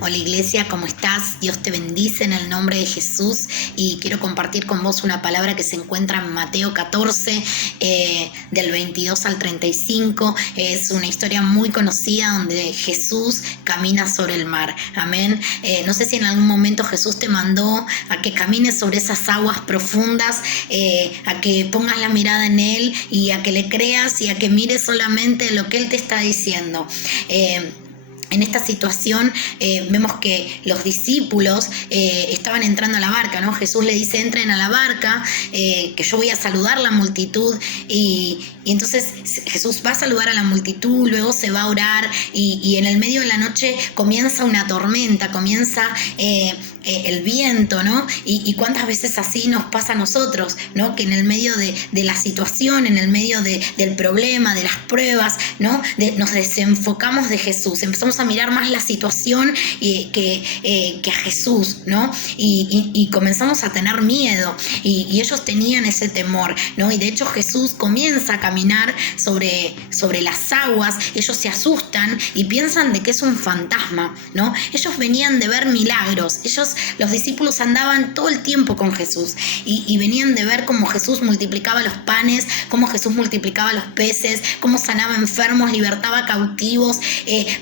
Hola iglesia, ¿cómo estás? Dios te bendice en el nombre de Jesús y quiero compartir con vos una palabra que se encuentra en Mateo 14, del 22 al 35. Es una historia muy conocida donde Jesús camina sobre el mar. Amén. No sé si en algún momento Jesús te mandó a que camines sobre esas aguas profundas, a que pongas la mirada en Él y a que le creas y a que mires solamente lo que Él te está diciendo. En esta situación vemos que los discípulos estaban entrando a la barca, ¿no? Jesús le dice, entren a la barca, que yo voy a saludar a la multitud. Y entonces Jesús va a saludar a la multitud, luego se va a orar y en el medio de la noche comienza una tormenta, comienza el viento, ¿no? Y cuántas veces así nos pasa a nosotros, ¿no? Que en el medio de la situación, en el medio del problema, de las pruebas, ¿no? Nos desenfocamos de Jesús, empezamos a mirar más la situación que a Jesús, ¿no? Y comenzamos a tener miedo y ellos tenían ese temor, ¿no? Y de hecho Jesús comienza a caminar sobre las aguas, ellos se asustan y piensan de que es un fantasma, ¿no? Ellos venían de ver milagros, los discípulos andaban todo el tiempo con Jesús y venían de ver cómo Jesús multiplicaba los panes, cómo Jesús multiplicaba los peces, cómo sanaba enfermos, libertaba cautivos,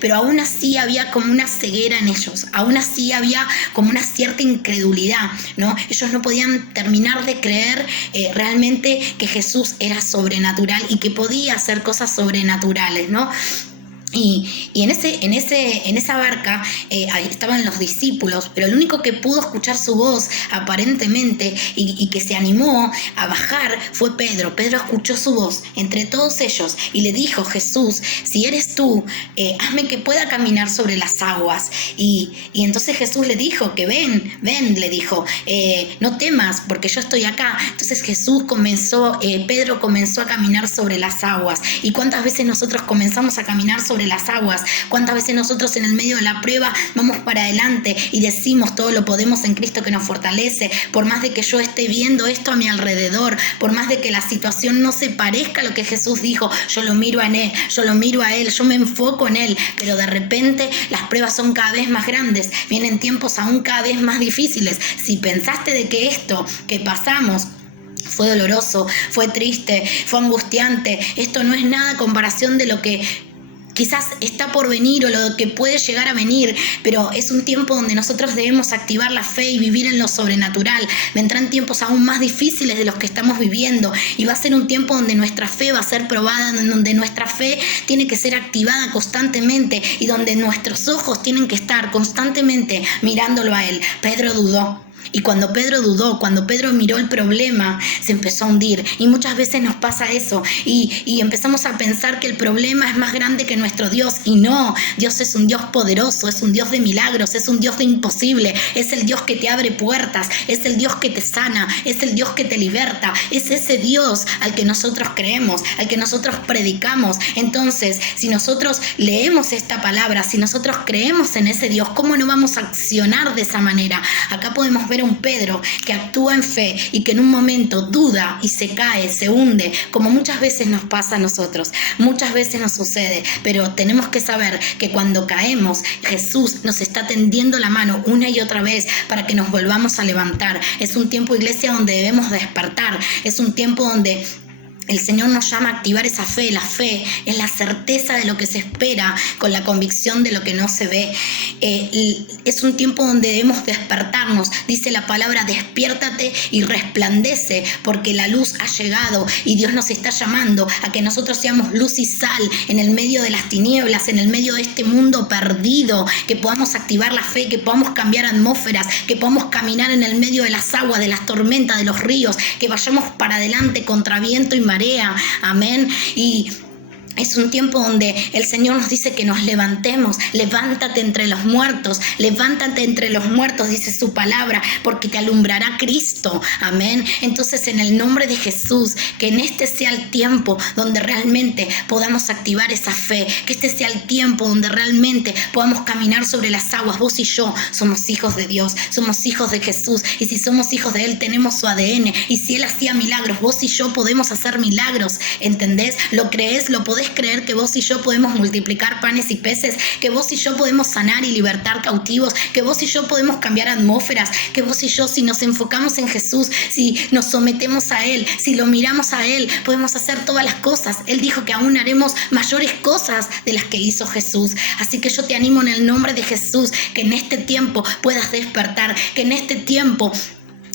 pero aún así había como una ceguera en ellos, aún así había como una cierta incredulidad, ¿no? Ellos no podían terminar de creer realmente que Jesús era sobrenatural y que podía hacer cosas sobrenaturales, ¿no? Y en esa barca estaban los discípulos, pero el único que pudo escuchar su voz aparentemente y que se animó a bajar fue Pedro. Pedro escuchó su voz entre todos ellos y le dijo, Jesús, si eres tú, hazme que pueda caminar sobre las aguas. Y entonces Jesús le dijo que ven, le dijo, no temas porque yo estoy acá. Entonces Pedro comenzó a caminar sobre las aguas. ¿Y cuántas veces nosotros comenzamos a caminar sobre las aguas? ¿Cuántas veces nosotros en el medio de la prueba vamos para adelante y decimos todo lo podemos en Cristo que nos fortalece? Por más de que yo esté viendo esto a mi alrededor, por más de que la situación no se parezca a lo que Jesús dijo, yo lo miro a Él, yo me enfoco en Él, pero de repente las pruebas son cada vez más grandes, vienen tiempos aún cada vez más difíciles. Si pensaste de que esto que pasamos fue doloroso, fue triste, fue angustiante, esto no es nada a comparación de lo que quizás está por venir o lo que puede llegar a venir, pero es un tiempo donde nosotros debemos activar la fe y vivir en lo sobrenatural. Vendrán tiempos aún más difíciles de los que estamos viviendo y va a ser un tiempo donde nuestra fe va a ser probada, donde nuestra fe tiene que ser activada constantemente y donde nuestros ojos tienen que estar constantemente mirándolo a Él. Pedro dudó. Y cuando Pedro dudó, cuando Pedro miró el problema, se empezó a hundir. Y muchas veces nos pasa eso. Y empezamos a pensar que el problema es más grande que nuestro Dios. Y no, Dios es un Dios poderoso, es un Dios de milagros, es un Dios de imposible. Es el Dios que te abre puertas, es el Dios que te sana, es el Dios que te liberta. Es ese Dios al que nosotros creemos, al que nosotros predicamos. Entonces, si nosotros leemos esta palabra, si nosotros creemos en ese Dios, ¿cómo no vamos a accionar de esa manera? Acá podemos ver un Pedro que actúa en fe y que en un momento duda y se cae, se hunde, como muchas veces nos pasa a nosotros, muchas veces nos sucede, pero tenemos que saber que cuando caemos, Jesús nos está tendiendo la mano una y otra vez para que nos volvamos a levantar. Es un tiempo, iglesia, donde debemos despertar, es un tiempo donde el Señor nos llama a activar esa fe. La fe es la certeza de lo que se espera con la convicción de lo que no se ve. Es un tiempo donde debemos despertarnos. Dice la palabra, despiértate y resplandece, porque la luz ha llegado y Dios nos está llamando a que nosotros seamos luz y sal en el medio de las tinieblas, en el medio de este mundo perdido, que podamos activar la fe, que podamos cambiar atmósferas, que podamos caminar en el medio de las aguas, de las tormentas, de los ríos, que vayamos para adelante contra viento y marea. Amén. Y es un tiempo donde el Señor nos dice que nos levantemos. Levántate entre los muertos, dice su palabra, porque te alumbrará Cristo. Amén. Entonces, en el nombre de Jesús, que en este sea el tiempo donde realmente podamos activar esa fe, que este sea el tiempo donde realmente podamos caminar sobre las aguas. Vos y yo somos hijos de Dios, somos hijos de Jesús, y si somos hijos de Él, tenemos su ADN, y si Él hacía milagros, vos y yo podemos hacer milagros. ¿Entendés? ¿Lo crees? ¿Lo podés podés creer que vos y yo podemos multiplicar panes y peces, que vos y yo podemos sanar y libertar cautivos, que vos y yo podemos cambiar atmósferas, que vos y yo, si nos enfocamos en Jesús, si nos sometemos a Él, si lo miramos a Él, podemos hacer todas las cosas. Él dijo que aún haremos mayores cosas de las que hizo Jesús. Así que yo te animo en el nombre de Jesús, que en este tiempo puedas despertar, que en este tiempo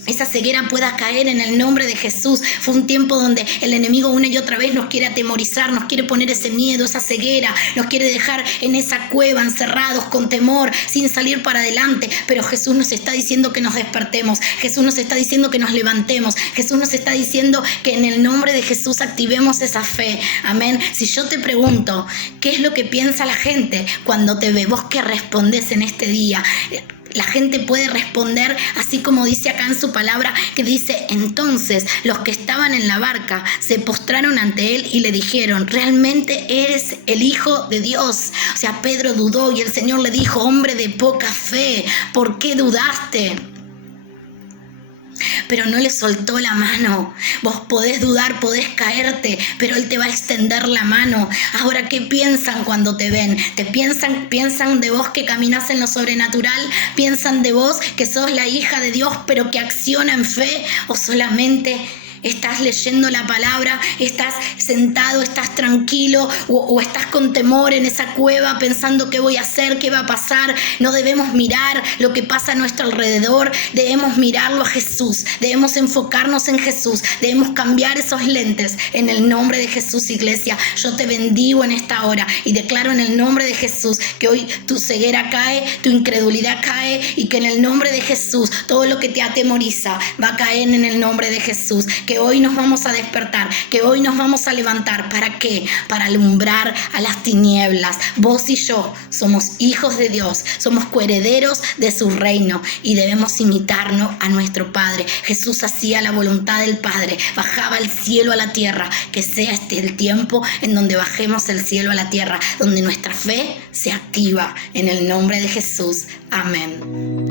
esa ceguera pueda caer en el nombre de Jesús. Fue un tiempo donde el enemigo una y otra vez nos quiere atemorizar, nos quiere poner ese miedo, esa ceguera, nos quiere dejar en esa cueva encerrados con temor, sin salir para adelante. Pero Jesús nos está diciendo que nos despertemos, Jesús nos está diciendo que nos levantemos, Jesús nos está diciendo que en el nombre de Jesús activemos esa fe. Amén. Si yo te pregunto, ¿qué es lo que piensa la gente cuando te ve? ¿Vos qué respondés en este día? La gente puede responder así como dice acá en su palabra, que dice: entonces los que estaban en la barca se postraron ante él y le dijeron: realmente eres el Hijo de Dios. O sea, Pedro dudó y el Señor le dijo: hombre de poca fe, ¿por qué dudaste? Pero no le soltó la mano. Vos podés dudar, podés caerte, pero Él te va a extender la mano. Ahora, ¿qué piensan cuando te ven? ¿Piensan de vos que caminás en lo sobrenatural? ¿Piensan de vos que sos la hija de Dios, pero que acciona en fe? ¿O solamente estás leyendo la palabra, estás sentado, estás tranquilo o estás con temor en esa cueva pensando qué voy a hacer, qué va a pasar? No debemos mirar lo que pasa a nuestro alrededor, debemos mirarlo a Jesús, debemos enfocarnos en Jesús, debemos cambiar esos lentes en el nombre de Jesús. Iglesia, yo te bendigo en esta hora y declaro en el nombre de Jesús que hoy tu ceguera cae, tu incredulidad cae, y que en el nombre de Jesús todo lo que te atemoriza va a caer en el nombre de Jesús. Que hoy nos vamos a despertar, que hoy nos vamos a levantar. ¿Para qué? Para alumbrar a las tinieblas. Vos y yo somos hijos de Dios, somos coherederos de su reino y debemos imitarnos a nuestro Padre. Jesús hacía la voluntad del Padre, bajaba el cielo a la tierra. Que sea este el tiempo en donde bajemos el cielo a la tierra, donde nuestra fe se activa en el nombre de Jesús. Amén.